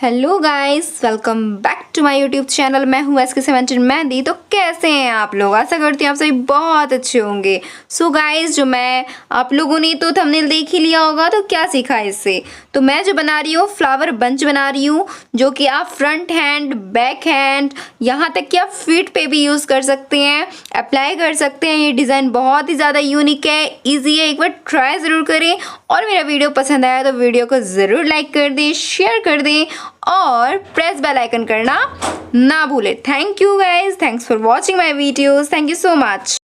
Hello guys, welcome back to my YouTube channel. मैं हूँ SK17 mehndi. तो कैसे हैं आप लोग? आशा करती हूँ आप सभी बहुत अच्छे होंगे। सो गाइस, जो मैं आप लोगों ने तो थंबनेल देख ही लिया होगा, तो क्या सीखा इससे? तो मैं जो बना रही हूँ फ्लावर बंच बना रही हूँ, जो कि आप फ्रंट हैंड, बैक हैंड, यहाँ तक कि आप फीट पे भी यूज़ कर सकते हैं, अप्लाई कर सकते हैं। ये डिज़ाइन बहुत ही ज़्यादा यूनिक है, ईजी है, एक बार ट्राई ज़रूर करें। और मेरा वीडियो पसंद आया तो वीडियो को ज़रूर लाइक कर दें, शेयर कर दें और प्रेस बेल आइकन करना ना भूलें। Thank you guys, thanks for watching my videos, thank you so much.